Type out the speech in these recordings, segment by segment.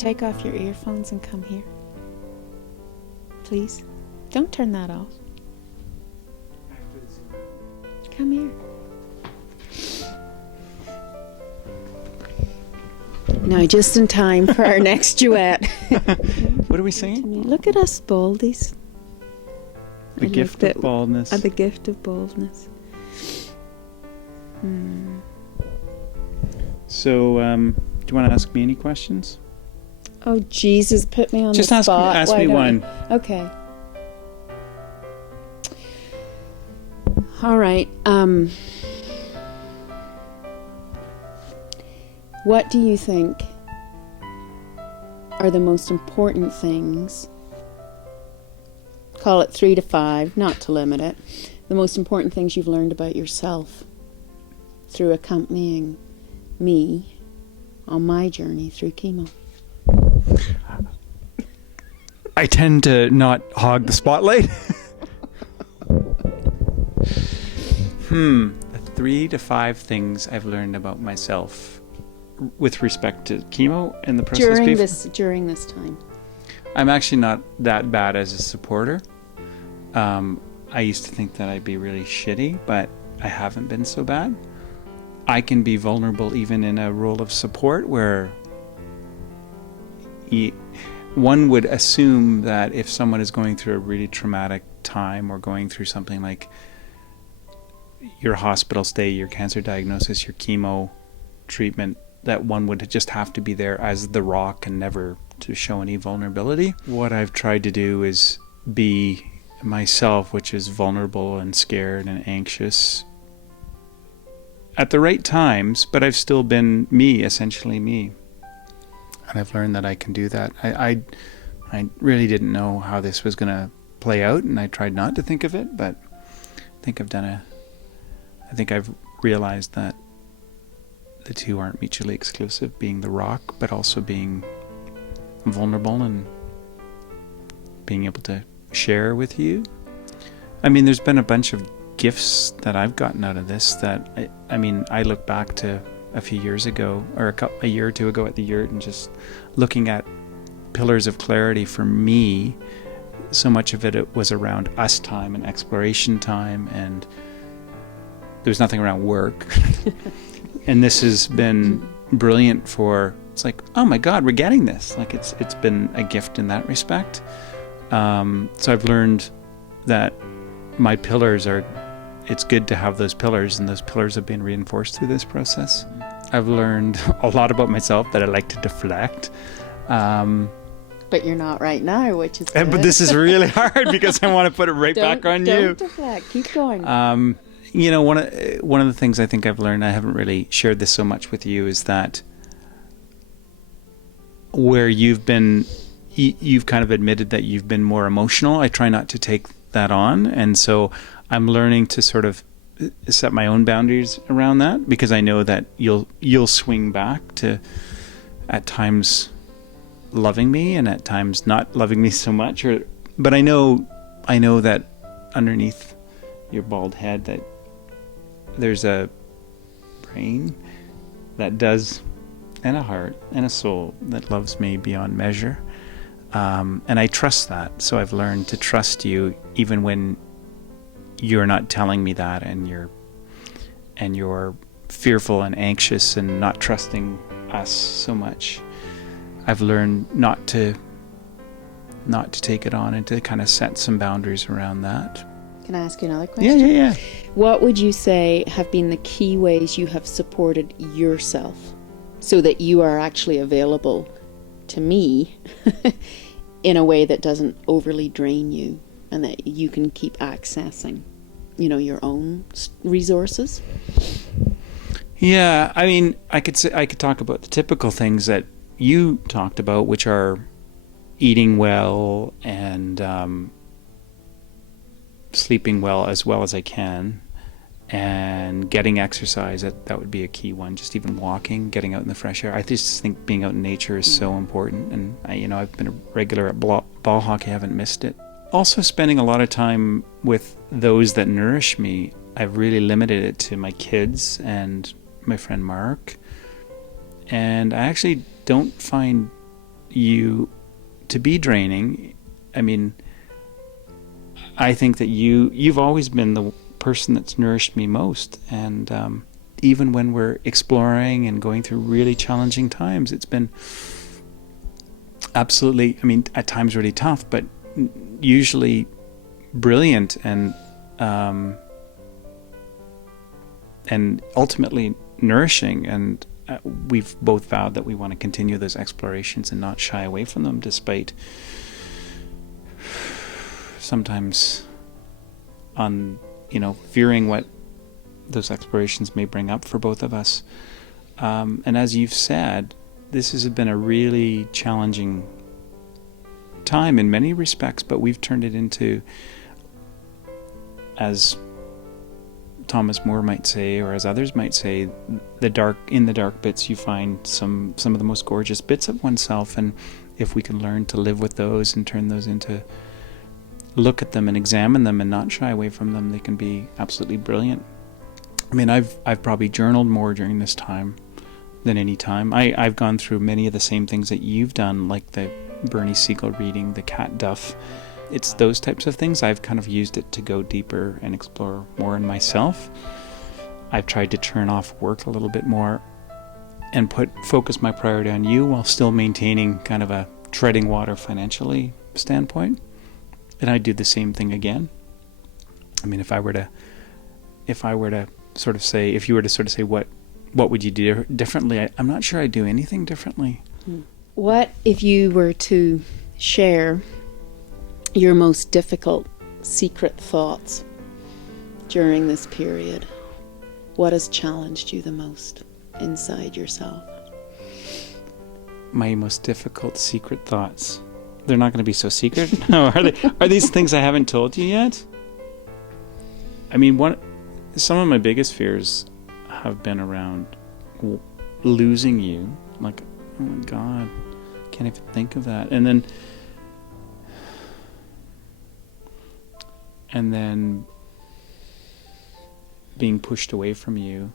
take off your earphones and come here? Please. Don't turn that off. Come here. Now, just in time for our next duet. What are we singing? Look at us baldies. The gift of baldness. The gift of baldness. So, do you want to ask me any questions? Oh, Jesus, put me on Just the spot. Ask me one. Okay. All right. What do you think are the most important things? Call it 3 to 5, not to limit it. The most important things you've learned about yourself through accompanying me on my journey through chemo. I tend to not hog the spotlight. The 3 to 5 things I've learned about myself with respect to chemo and the process during this time. I'm actually not that bad as a supporter. I used to think that I'd be really shitty, but I haven't been so bad. I can be vulnerable even in a role of support where one would assume that if someone is going through a really traumatic time or going through something like your hospital stay, your cancer diagnosis, your chemo treatment, that one would just have to be there as the rock and never to show any vulnerability. What I've tried to do is be myself, which is vulnerable and scared and anxious at the right times, but I've still been me, essentially me. And I've learned that I can do that. I really didn't know how this was going to play out, and I tried not to think of it, but I think I've realized that the two aren't mutually exclusive, being the rock, but also being vulnerable and being able to share with you. I mean, there's been a bunch of gifts that I've gotten out of this that, I look back to a few years ago, or a year or two ago at the yurt, and just looking at pillars of clarity for me. So much of it was around us time and exploration time, and there was nothing around work. And this has been brilliant for, it's like, oh my God, we're getting this. Like it's been a gift in that respect. So I've learned that my pillars it's good to have those pillars, and those pillars have been reinforced through this process. I've learned a lot about myself, that I like to deflect. But you're not right now, which is good. But this is really hard because I want to put it right back on you. Don't deflect. Keep going. One of the things I think I've learned, I haven't really shared this so much with you, is that where you've kind of admitted that you've been more emotional. I try not to take that on, and so I'm learning to sort of set my own boundaries around that, because I know that you'll swing back to, at times, loving me and at times not loving me so much. But I know that underneath your bald head that there's a brain that does, and a heart and a soul that loves me beyond measure. And I trust that. So I've learned to trust you even when you're not telling me that, and you're fearful and anxious and not trusting us so much. I've learned not to take it on, and to kind of set some boundaries around that. Can I ask you another question? Yeah. What would you say have been the key ways you have supported yourself so that you are actually available to me in a way that doesn't overly drain you, and that you can keep accessing, your own resources? Yeah, I could talk about the typical things that you talked about, which are eating well and sleeping well as I can, and getting exercise. That would be a key one. Just even walking, getting out in the fresh air. I just think being out in nature is so important. And I've been a regular at ball hockey. I haven't missed it. Also, spending a lot of time with those that nourish me. I've really limited it to my kids and my friend Mark. And I actually don't find you to be draining. I mean, I think that you've always been the person that's nourished me most, and even when we're exploring and going through really challenging times, it's been absolutely, I mean, at times really tough, but usually brilliant and ultimately nourishing. And we've both vowed that we want to continue those explorations and not shy away from them, despite sometimes fearing what those explorations may bring up for both of us. And as you've said, this has been a really challenging time in many respects, but we've turned it into, as Thomas More might say, or as others might say, in the dark bits you find some of the most gorgeous bits of oneself. And if we can learn to live with those and turn those into, look at them and examine them and not shy away from them, they can be absolutely brilliant. I mean, I've probably journaled more during this time than any time. I've gone through many of the same things that you've done, like the Bernie Siegel reading, the Cat Duff. It's those types of things. I've kind of used it to go deeper and explore more in myself. I've tried to turn off work a little bit more and focus my priority on you while still maintaining kind of a treading water financially standpoint. And I'd do the same thing again. I mean, if you were to sort of say what would you do differently, I'm not sure I'd do anything differently. What if you were to share your most difficult secret thoughts during this period? What has challenged you the most inside yourself? My most difficult secret thoughts. They're not going to be so secret. No, are they? Are these things I haven't told you yet? I mean, some of my biggest fears have been around losing you. Like, oh my God, can't even think of that. And then being pushed away from you.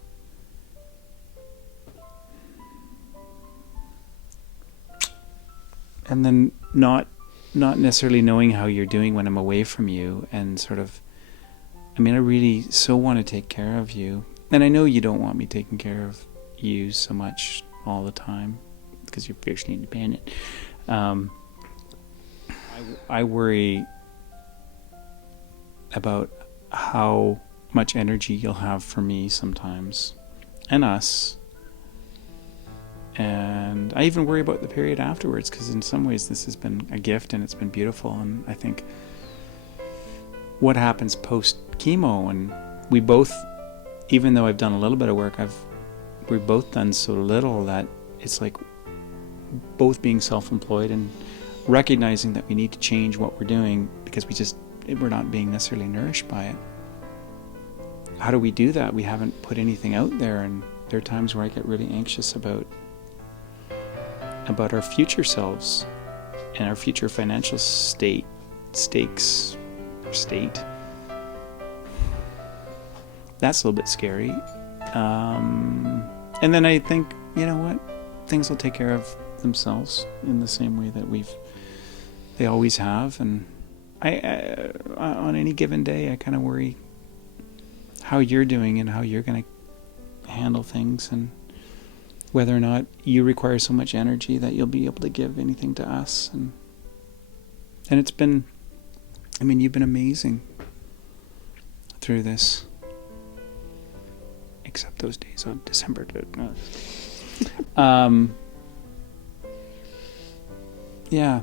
And then not necessarily knowing how you're doing when I'm away from you, and sort of, I mean, I really so want to take care of you. And I know you don't want me taking care of you so much all the time because you're fiercely independent. I worry about how much energy you'll have for me sometimes, and us. And I even worry about the period afterwards, because in some ways this has been a gift and it's been beautiful. And I think what happens post chemo, and we both, even though I've done a little bit of work, we've both done so little that it's like both being self-employed and recognizing that we need to change what we're doing because we're not being necessarily nourished by it. How do we do that? We haven't put anything out there, and there are times where I get really anxious about our future selves and our future financial state. That's a little bit scary. And then I think, you know what? Things will take care of themselves in the same way that they always have. And I on any given day, I kind of worry how you're doing and how you're going to handle things, and whether or not you require so much energy that you'll be able to give anything to us. And it's been, I mean, you've been amazing through this, except those days on December 3rd. Yeah,